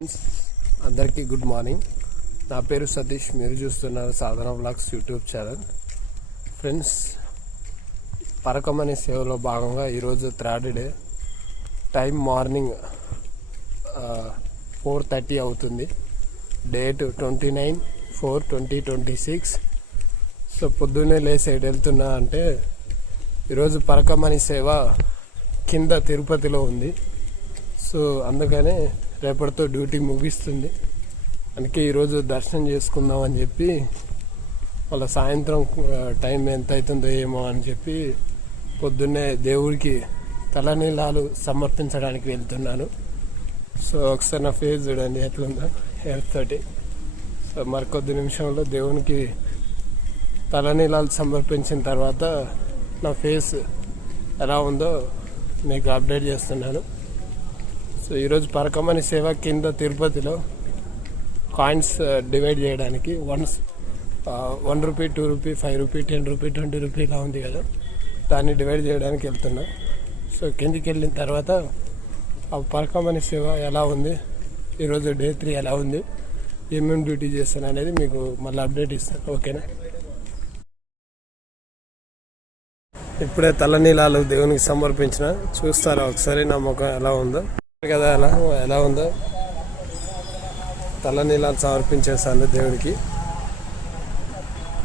అందరికీ good morning. నా పేరు సతీష్. మీరు చూస్తున్నారు సాధన వ్లాగ్స్ యూట్యూబ్ ఛానల్. ఫ్రెండ్స్, పరకమని సేవలో భాగంగా ఈరోజు థర్డ్ డే. టైం మార్నింగ్ 4:30 అవుతుంది. డేట్ 29/4/2026. సో పొద్దున్నే లేసి వెళ్తున్నా అంటే ఈరోజు పరకమని సేవ కింద తిరుపతిలో ఉంది. సో అందుకనే రేపటితో డ్యూటీ ముగిస్తుంది. అందుకే ఈరోజు దర్శనం చేసుకుందాం అని చెప్పి వాళ్ళ సాయంత్రం టైం ఎంత అవుతుందో ఏమో అని చెప్పి పొద్దున్నే దేవుడికి తలనీలాలు సమర్పించడానికి వెళ్తున్నాను. సో ఒకసారి నా ఫేస్ చూడండి ఎట్లుందో హెయిర్ తోటి. సో మరికొద్ది నిమిషంలో దేవునికి తలనీలాలు సమర్పించిన తర్వాత నా ఫేస్ ఎలా ఉందో మీకు అప్డేట్ చేస్తున్నాను. సో ఈరోజు పరకమని సేవ కింద తిరుపతిలో కాయిన్స్ డివైడ్ చేయడానికి 1 rupee, 2 rupee, 5 rupee, 10 rupee, 20 rupee ఇలా ఉంది కదా, దాన్ని డివైడ్ చేయడానికి వెళ్తున్నా. సో కిందికి వెళ్ళిన తర్వాత ఆ పరకమని సేవ ఎలా ఉంది, ఈరోజు డే 3 ఎలా ఉంది, ఏమేమి డ్యూటీ చేస్తాను అనేది మీకు మళ్ళీ అప్డేట్ ఇస్తాను. ఓకేనా? ఇప్పుడే తలనీలాలు దేవునికి సమర్పించిన. చూస్తారా ఒకసారి నా ముఖం ఎలా ఉందో కదా, ఎలా ఉందో. తలనీలాలు సమర్పించేసాను దేవుడికి.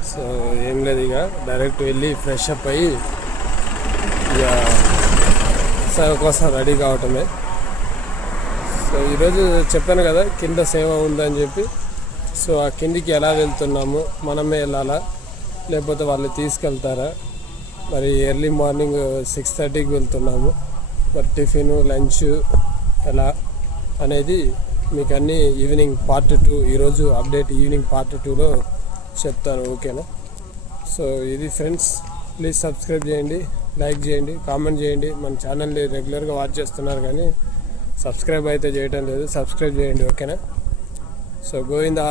సో ఏం లేదు, ఇక డైరెక్ట్ వెళ్ళి ఫ్రెష్ అప్ అయ్యి ఇక సేవ కోసం రెడీ కావటమే. సో ఈరోజు చెప్పాను కదా కింద సేవ ఉందని చెప్పి. సో ఆ కిందికి ఎలా వెళ్తున్నాము, మనమే వెళ్ళాలా లేకపోతే వాళ్ళు తీసుకెళ్తారా? మరి ఎర్లీ మార్నింగ్ 6:30కి వెళ్తున్నాము. మరి టిఫిన్, లంచ్ ఎలా అనేది మీకు అన్నీ ఈవినింగ్ పార్ట్ 2, ఈరోజు అప్డేట్ ఈవినింగ్ పార్ట్ 2లో చెప్తాను. ఓకేనా? సో ఇది ఫ్రెండ్స్, ప్లీజ్ సబ్స్క్రైబ్ చేయండి, లైక్ చేయండి, కామెంట్ చేయండి. మన ఛానల్ని రెగ్యులర్గా వాచ్ చేస్తున్నారు కానీ సబ్స్క్రైబ్ అయితే చేయటం లేదు. సబ్స్క్రైబ్ చేయండి. ఓకేనా? సో గోవిందా.